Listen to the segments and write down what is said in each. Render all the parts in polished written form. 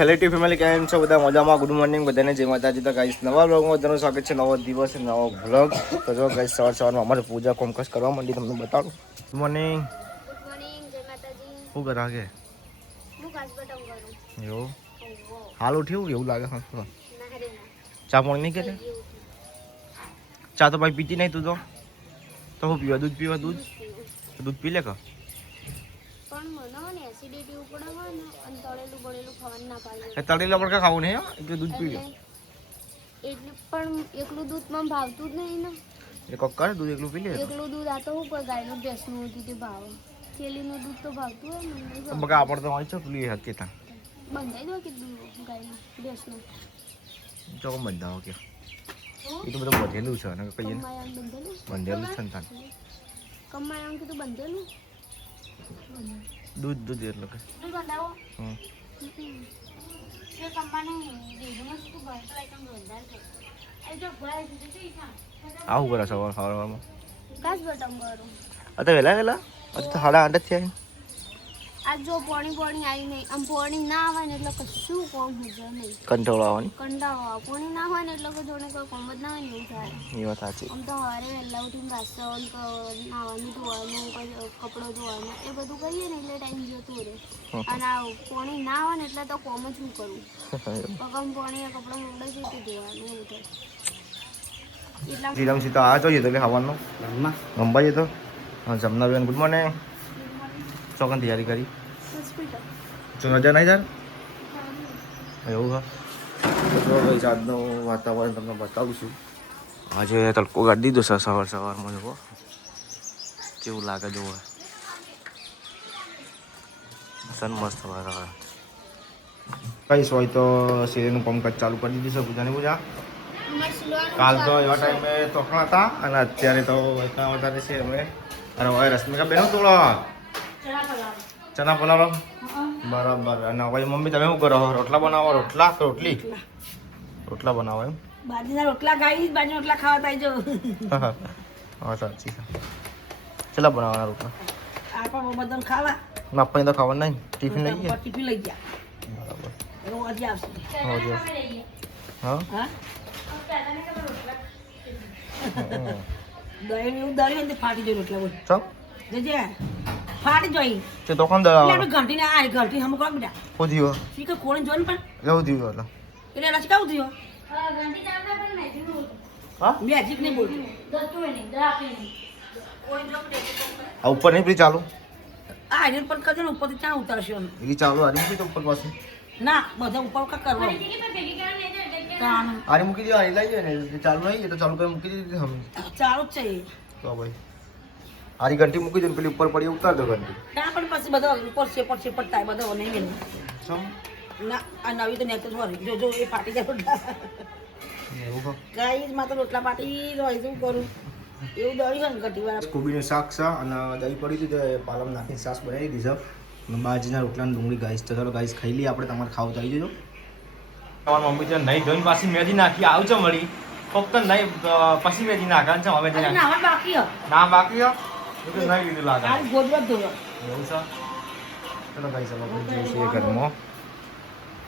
Hello family, કેમ છો બધા? મજામાં? ગુડ મોર્નિંગ બધાને, જય માતાજી. તો ગાઈસ નવા વ્લોગમાં બધાનું સ્વાગત છે. નવો દિવસ, નવો વ્લોગ. તો જો ગાઈસ સવારમાં અમારે પૂજા કોમકાજ કરવા માંડી, તમને બતાડું. Good morning. ગુડ મોર્નિંગ, જય માતાજી. શું કરા કે હું કાચ બટમ કરું. એવું હાલ ઉઠ્યું એવું લાગે. હા, ના રે ના. ચા પાણી નહીં કરે? ચા તો ભાઈ પીતી નહીં તું તો હું પીવા? દૂધ પીવા? દૂધ પી લે કે? પણ મને ને એસિડિટી ઉપર હોય ને અને તળેલું બળેલું ખાવાનું ના પાડે. તળેલા પણ કઈ ખાવું નહીં એટલે દૂધ પી લે. એટલે પણ એકલું દૂધ મને ભાવતું જ નહીં ને. એ કોક કરે દૂધ એકલું પી લે. એકલું દૂધ આ તો હું કોઈ ગાયનું ભેંસનું હતું તે ભાવ. થેલીનું દૂધ તો ભાવતું હોય ને. બગા આપણે તો હોય છે પેલી હતી ત્યાં બંધાઈ દો કે દૂધ ગાયનું ભેંસનું ચોક બંધાવો કે એ તો બધું બધેલું છે ને કહીએ બંધેલું બંધેલું છે ને તાન કમાયા કીધું બંધેલું દૂધ દૂધ એટલે કે દૂધ બંધાવો. હમ એ કમાને દીધું તું બહાર લાઈકમ બંધાલ છે. એ જો ભાઈ દીધી છે. આવું કરે સવારમાં કાચ બટમ કરું. અત્યારે વહેલા અત્યારે તો 8:30 થયા. આ જો પાણી આવી નહીં આમ પાણી ના આવે ને એટલે કશું કોમ હજે નહીં. કંટ્રોલ આવવાની કંટાળો આવે. પાણી ના હોય ને એટલે કે જોને કોઈ કોમ જ ના હોય ને એવું થાય. એ વાત સાચી. આમ તો સવારે વહેલા ઉઠીને વાસણ નાવાનું ધોવાનું કપડો ધોવાનું એ બધું કરીએ ને એટલે ટાઈમ જતો રહે. અને આ પાણી ના આવે ને એટલે તો કોમ જ શું કરું. પગમ પાણી કપડો મોડે છે તે ધોવાનું એવું થાય. એટલા જીરામ સીતા આ જોઈએ તો ખાવાનું ગમવા જતો. હા, જમનાબેન ગુડ મોર્નિંગ. ચોકન તૈયારી કરી હોસ્પિટલ જો નજર નહીં જાર એવું હા. તો ભાઈ આજનું વાતાવરણ તમને બતાવું છું. આજે તડકો કાઢી દીધો છે સવારમાં. જુઓ કેવું લાગે જુઓ. સન મસ્ત વાતાવરણ. કઈશ હોય તો સિરિયલનું કામકાજ ચાલુ કરી દીધું છે. પૂજાની પૂજા કાલ તો એવા ટાઈમે ચોકણા હતા અને અત્યારે તો એટલા વધારે છે અમે. અરે હવે રશ્મિકા બેનો તોડો ચણા પલાળો બરાબર. અને હવે મમ્મી તમે શું કરો? રોટલા બનાવો? રોટલા કે રોટલી? રોટલા બનાવો એમ? બાજરીના રોટલા ખાઈ બાજરી રોટલા ખાવા થાય જો. હા સાચી છે. ચેલા બનાવવાના રોટલા? આપણા બધાને ખાવા આપણે તો ખાવા નહીં. ટિફિન લઈ ગયા? ટિફિન લઈ ગયા. બરાબર. એવું હજી આવશે. હા હા દહીં એવું દહીં ને ફાટી જાય રોટલા બોલ ચમ જજે ફાટી જાય. તે તો કોણ એટલે દવા આપણે ઘંટીને આ ઘંટી હમ કોણ બેટા શું થયું? ઈ કે કોણે જોન પણ એવું થયું એટલે એટલે રસ કાઉ થયો. હા મેજિક ને બોલ આ ઉપર નહીં પેલી ચાલુ આ આયરન પણ કરજો ને ઉપરથી ચા ઉતારશો એમ. એની ચાલુ આરી મૂકી તો ઉપર પાછું ના બધા ઉપર કા કરવા તાન આરી મૂકી દો. આરી લઈ જાય ને એ ચાલુ નહીં. એ તો ચાલુ કરી મૂકી દીધી હમ ચાલુ જ છે એ. તો ભાઈ આરી ઘંટી મૂકી દો ને પેલી ઉપર પડી ઉતાર દો ઘંટી. ત્યાં પણ પછી બધા ઉપર સેપટ થાય બધા નહીં મેં ચમ ના આ નવી તો નેત સોરી જો એ ફાટી જાય રોટલા. એવું હો. ગાઈસ માં તો રોટલા ફાટી જાય શું કરું એવું દળી છે ને કટી વાર. કોબીનું શાક છે અને દહીં પડી હતી તો પાલમ નાખીને સાસ બનાવી દીધી છે. અને બાજરીના રોટલાની ડુંગળી ગાઈસ. તો ચાલો ગાઈસ ખાઈ લઈએ આપણે. તમારે ખાવું તો આવી જજો. તમારી મમ્મી તો નહીં ધોઈને પાછી મેદી નાખી આવજો મળી ફક્ત નહીં પછી મેદી નાખવાનું છે. હવે નાવા બાકી હો ના બાકી હો એ તો નહીં લીધું લાગે આ ગોદવા ધોવા એવું છે. ચલો ગાઈસ હવે આપણે જઈએ છીએ ઘરમાં.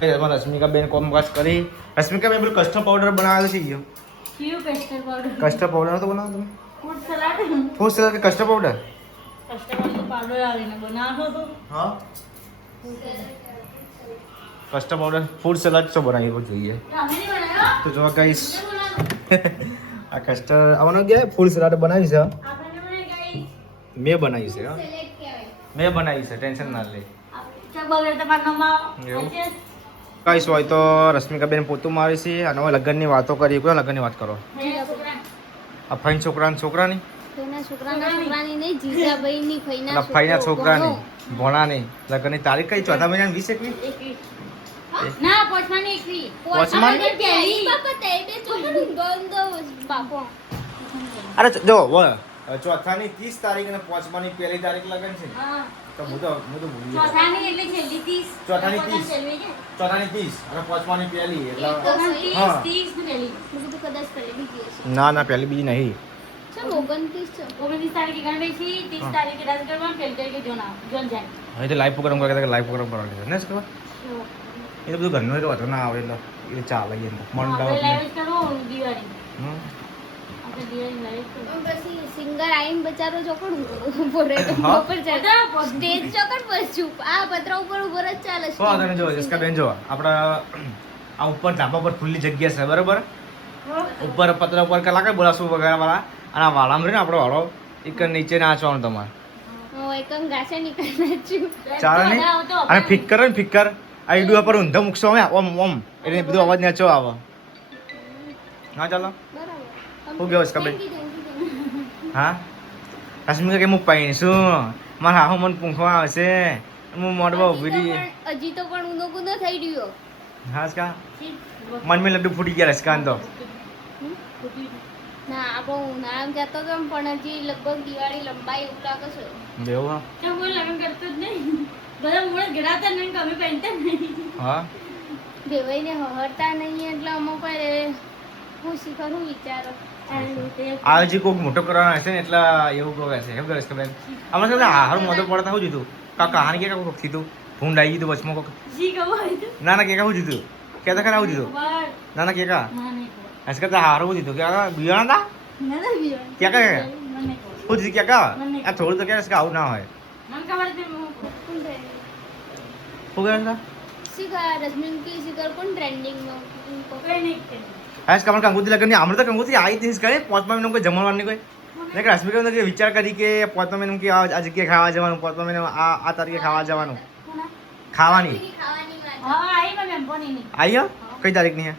એમાં રશ્મિકા બેન કોમકાજ કરી. રશ્મિકા બેન પેલું કસ્ટર્ડ પાવડર બનાવેલો છે. ક્યુ કસ્ટર્ડ પાવડર કસ્ટર્ડ પાવડર તો બનાવો તમે? ફૂડ સલાડ ફૂડ સલાડ કે કસ્ટર્ડ પાવડર? કસ્ટર્ડ પાવડર આવીને બનાવો તો હા કસ્ટર્ડ પાવડર ફૂડ સલાડ તો બનાવી જોઈએ. તમે નહીં બનાવ્યો તો જો ગાઈસ આ કસ્ટર્ડ આવવાનો ગયા ફૂડ સલાડ બનાવી છે. આપણે બનાવી ગઈ મેં બનાવી છે. હા સિલેક્ટ કહેવાય. મેં બનાવી છે. ટેન્શન ના લે. ચક બગડે તમારા નંબર એવું? કઈશ હોય તો રશ્મિકા બેન પોતું મારે છે અને હવે લગ્નની વાતો કરી. કોઈ લગ્નની વાત કરો? આ ફઈન છોકરાની છોકરાની ફઈના છોકરાની નહીં જીજાબાઈની એટલે ફઈના છોકરાની ભોણાની લગ્નની તારીખ કઈ? ચોથા મહિનાની 20-21? ના પોચમાની 21 પોચમાની? બાપો અરે જો ચોથાની 30 તારીખ અને પાંચમાની પહેલી તારીખ લગ્ન છે. હા તો હું તો ભૂલી ગયો. ચોથાની એટલે છેલ્લી 30 ચોથાની 30 ચોથાની 30 અને પાંચમાની પહેલી એટલે હા. 30 ને પહેલી મુझे तो કદાચ પહેલી ગઈ છે. ના ના પહેલી બીજી નહીં. ચલ 29 છે 29 તારીખે ગણવેશી 30 તારીખે રાજગઢમાં પહેલી તારીખે જોન જાય. હવે તો લાઈવ પ્રોગ્રામ કરે કે લાઈવ પ્રોગ્રામ કરવાનો છે ને? એ તો બધું ઘરનું વધુ ના આવે એટલે એ ચાલે એમ તો મંડપ આપણે ને. લાઈવ કરો દિવાળી હમ. આપણે દિવાળી લાઈવ કરો પણ પછી સિંગર આઈન બચારો ચોકડ ઉભો રહે તો હા. ઉપર ચાલે સ્ટેજ ચોકડ બસું આ પતરા ઉપર ઉભો જ ચાલે તો તમે જો જસ્કા બેન જો આપણા આ ઉપર ધાબા પર ખુલ્લી જગ્યા છે બરાબર ઉપર પતરા ઉપર કલાકે બોલાશું વગેરે વાળા અને આ વાળામાં રહીને આપણો વાળો એક નીચે નાચવાનું તમારે એકમ ગાછા નીકળી છું ચાલે નહીં અને ફિક્કર હોય ને ફિક્કર આ ઈડું પર ઊંધો મૂકશો અમે ઓમ ઓમ એટલે બધું અવાજ નેચો આવે હા ચાલો બરાબર શું કહેવું છે કબે? Thank you, thank you. હા કાશ્મીર કે હું પૈણશું મારા હાહુ મને પૂંખવા આવશે હું મોડવા ઉભી રહી હજી તો પણ ઊંધો કૂદો થઈ રહ્યો હા કા મન મેં લડ્ડુ ફૂટી ગયા રસકાન તો ના આપણો ઉનાળામાં જતો હતો ને પણ હજી લગભગ દિવાળી લંબાઈ એવું લાગે છે એવું હા તો કોઈ લગ્ન કરતો જ નહીં બધા મોડે ગરાતા નહીં કમી પહેરતા નહીં હા દેવાઈને હહરતા નહીં એટલે અમુક વાર હું શીખરું વિચારો આ જે કોઈક મોટો કરવાનો હશે ને એટલે એવું કહે છે કેમ કરે છે બેન આમાં શું હારું મોટો પડતા શું જીતું કાકા હાને કે કોક થીધું ભૂંડ આવી ગયું વચમાં કોક જી ખબર હોય તો ના ના કે શું જીતું કે તો ખરા આવું જીતું ખબર ના ના કે કા ના નહીં ખબર એસ કરતા હારું જીતું કે બિયાણા ના ના બીવા ક્યાં કે મને નહીં ખબર શું જીતું ક્યાં કા આ થોડું તો કે આવું ના હોય મને ખબર છે હું શું કરે છે શીખા રજમીન की શીખર કોણ ટ્રેન્ડિંગ में કોઈ નહીં કહે આજ કમર કંકુતી લગન અમૃત કંકુતી આવી હતી કરે પાંચમા મહિના કોઈ જમવાનું કોઈ ને રશ્મિ કે વિચાર કરી કે પાંચમા મહિના કે આ જગ્યાએ ખાવા જવાનું પાંચમા મહિના આ તારીખે ખાવા જવાનું ખાવાની ખાવાની વાત હા આઈ મેં બેનપણીની આવી હો કઈ તારીખની હે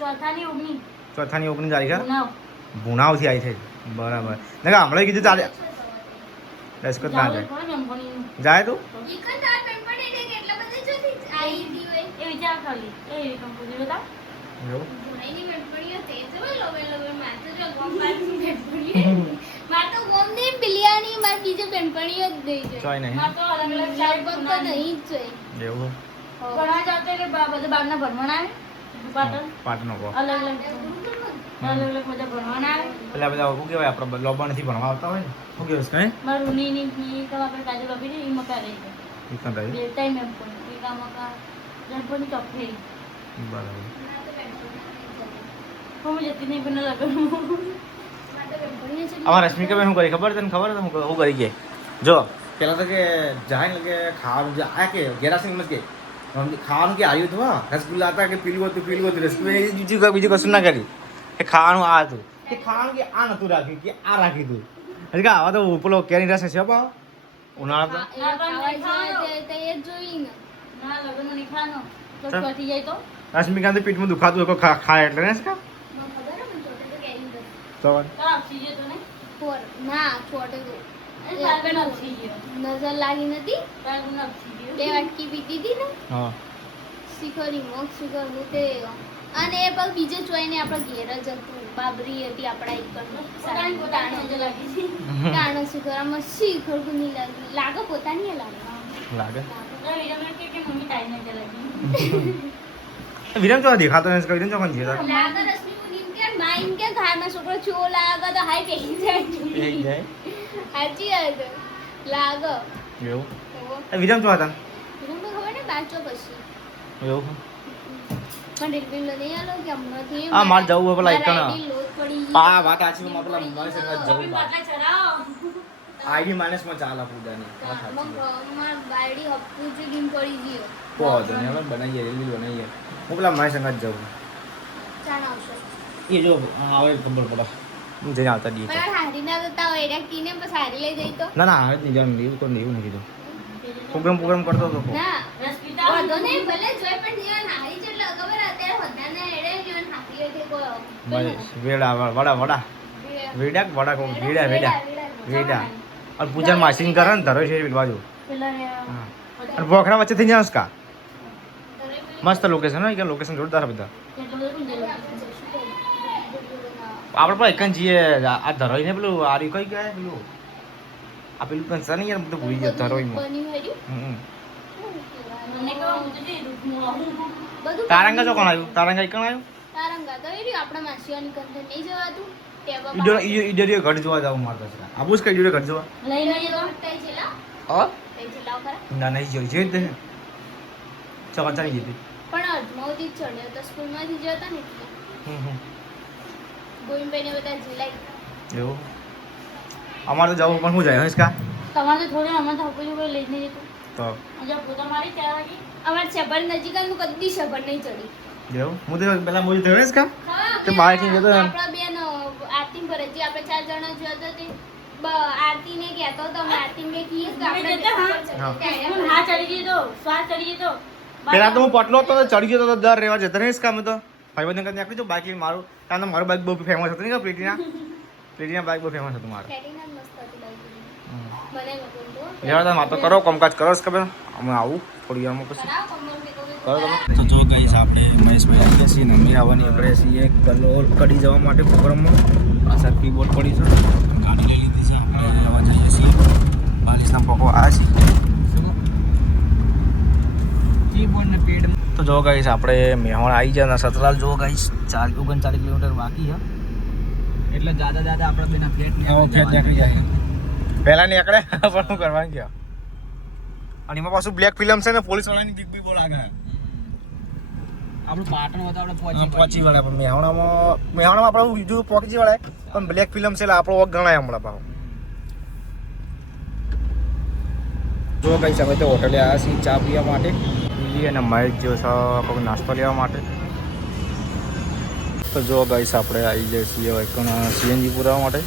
ચોથાની ઓગણી ચોથાની 19 તારીખ હે ગુનાવ ભુણાવથી આવી થઈ બરાબર ને હમણાં કીધું તારે દસ કદ ના જાય કોણ બેનપણીનું જાય તું ઈકન તાર પેપડે ને કેટલા બધે જોતી આઈ દી હોય એ વિચાર ખાલી એ કંપની બતા એવું ભણાઈની પેપડીઓ તે તો લોવે લોવે માર તો જો ગોમ પાડી પેપડીઓ માર તો ગોમ ની બિલિયાની માર બીજે પેપડીઓ જ દઈ છે ચોય નહીં માર તો અલગ અલગ સાઈડ લગભગ તો નહીં જ છે એવું ભણવા જાતે એટલે બધા બહારના ભણવાના આવે પાટણ પાટનો કો અલગ અલગ બધા ભણવાના આવે પેલા બધા શું કહેવાય આપણે લોબાણથી ભણવા આવતા હોય ને શું કહેવાય કઈ મારું રૂનીની ફી કવા પર કાજુ લપી દે ઈ મકા રહી ગઈ ઈ કાં થાય? બે ટાઈમ એમ પણ ઈ કા મકા જણપણી ચોકડી બરાબર હું જતી નહીં પણ લગન અમારા રશ્મિકા બેન શું કરી ખબર તને ખબર હું કરી કે જો પેલા તો કે જાય ને કે ખાવાનું જે આ કે ગેરાસિંગ મત કે ખાવાનું કે આવ્યું હતું હા રસગુલ્લા હતા કે પીલું હતું રસગુલ્લા બીજું કશું ના કરી એ ખાવાનું આ હતું કે ખાવાનું કે આ નતું રાખ્યું કે આ રાખ્યું હતું હજી કે આવા તો પેલો કેરી રસ છે બાવ ઉનાળા તો ખાવા જાય તે એ જોઈ ને ના લગન નહીં ખાનો તો ચાલ. ચોથી જાય તો રશ્મિકાને તો પીઠમાં દુખાતું હોય કોઈ ખાય એટલે ને કા મને ખબર હે મને ચોટે તો કેરી દે સવાર તો આપસી જાય તો ને ફોર ના ચોટે તો એ સાગર આપસી ગયો નજર લાગી નથી સાગર આપસી ગયો બે વાટકી પીતી હતી ને હા શીખરી મોગ શીખર હું તે અને એ પગ બીજે ચોઈને આપણે ઘેર જ હતું બાબરી હતી આપણા પોતાની પોતાની નજર લાગી છે ટાણો શીખર આમાં શીખર કોની લાગે લાગે પોતાની એ લાગે લાગે તો વિરમ કે મમ્મી તારી નજર લાગી વિરમ તો દેખાતો નથી કઈ તો કોણ છે લાગે રશ્મિ મુનિમ કે માઈન કે ઘરમાં છોકરો ચો લાગે તો હાય પેલી જાય એક જાય સાચી વાત લાગે એવું વિરમ તો હતા હું તો ખબર ને બાચો પછી એવું પણ ડિલબિલ નહીં આલો કે હમણાંથી આ માર જવું હોય પેલા મારા એકણ. ID લોડ પડી આ વાત આછી માં પેલા મારી સંગત જવું મમ્મી બા પાટલા ચડાવ આઈડી માનસ માં ચાલા પૂજાની વાત સાચી છે. માર બાયડી હપ્તું જ ડીમ પડી ગયો પોત ને હવે બનાવીએ રેલી બનાવીએ હું પેલા મારી સંગત જવું ચાણ આવશે એ જો આવે ખબર પડે હું જઈને આવતા દઈએ પણ હારી ના જતા હોય એટલે કીને પછી હારી લઈ જઈ તો ના ના આવે જ નહીં જામ એવું તો એવું નહીં કીધું પ્રોગ્રામ કરતો હતો ના રસપિતા વાંધો નહીં ભલે જોઈ પણ જીવન હારી છે એટલે ખબર અત્યારે બધાને એડે જીવન હારી લે છે કોઈ બસ વેડા વડા વડા વેડા વડા કહું વેડા વેડા વેડા અને પૂજા માસીન કરે ને ધરો છે પેલી બાજુ પેલા રે હા અને બોખરા વચ્ચે થઈ જાય કા મસ્ત લોકેશન હોય કે લોકેશન જોરદાર બધા કેટલો બધો કુંજે આપણે પણ એકન જઈએ આ ધરોઈ ને પેલું આરી કઈ ગયા પેલું આ પેલું કંસા નહીં યાર બધું ભૂલી ગયો ધરોઈમાં બની હર્યું હમ મને કહો હું તો જે દુખનું બધું તારંગા તો કોણ આવ્યું તારંગા એકણ આવ્યું તારંગા તો એર્યું આપણા માસીઓની કંઠે નહીં જવાતું ટેબા ઈડરિયો ઘર જોવા જાવ મારતા છે આબુસ કઈ ઈડરિયો ઘર જોવા લઈ લઈએ તો તઈ છેલા હા તઈ છેલા ખરા ના નહીં જોઈ છે જ ચકચારી જીતી પણ અડધમાવથી જ ચડ્યો તો સ્કૂલમાંથી જતા ને એટલે ગોવિંદભાઈને બધા ઝીલાઈ એવું અમારે તો જવું પણ શું જાય હંસકા તમારે તો થોડે અમારે તો કોઈ કોઈ લઈ નહીં જતું તો હજુ પોતા મારી ત્યાં વાગી અમારે સભર નજીક હું કદી સભર નહીં ચડી એવું હું તો પેલા મોજ થયો હંસકા હા તે બાઈક લઈને જતો એમ. આપણા બેન આરતી પર હતી આપણે 4 જણા જોયા તે આરતી ને કહેતો તો અમે આરતી મેં કીએ કે આપણે હા. ચડી ગઈ તો સ્વાદ ચડી ગઈ તો પેલા તો હું પટલો હતો તો ચડી ગયો તો દર રહેવા જતો રહીશ કામ તો ભાઈ બંધ કરી નાખ્યું બાઇક લઈને મારું કારણ તો મારું બાઇક બહુ ફેમસ હતું ને પ્લેટિના બાઇક બહુ ફેમસ હતું મારું કેટીના મસ્ત હતી બાઈક મને મગન તો લેવા વાતો કરો કામકાજ કરો ખબર અમે આવું થોડી વારમાં પછી કરાવ કમર મે કરો તમે તો જો ગઈશ આપણે મહેશભાઈ આવીએ છીએ ને અમે આવવાની આપણે છીએ કલોલ કડી જવા માટે પ્રોગ્રામમાં આ સર કીબોર્ડ પડી છે ગાડી લઈ લીધી છે આપણે જવા જઈએ છીએ 42 ના પોકો આ છે તો જો ગાઈશ આપણે મેહોણ આવી જાય ને સતલાલ જો ગાઈશ 39 કિલોમીટર બાકી છે એટલે દાદા આપણે બેના ફ્લેટ નીકળી જાય પહેલા નીકળે પણ શું કરવાનું ગયા અને એમાં પાછું બ્લેક ફિલ્મ છે ને પોલીસ વાળાની બીક બી બહુ લાગે આપણું પાટણ હોય તો આપણે પહોંચી વળે પણ મેહોણામાં આપણે બીજું પહોંચી વળે પણ બ્લેક ફિલ્મ છે એટલે આપણો વખત ગણાય હમણાં પાછો જો કઈ સમય તો હોટલે આવ્યા છીએ ચા પીવા માટે અને મહેશ જેવો છે કોઈ નાસ્તો લેવા માટે તો જો ગાઈસ આપણે આવી જાય છીએ સીએનજી પુરાવા માટે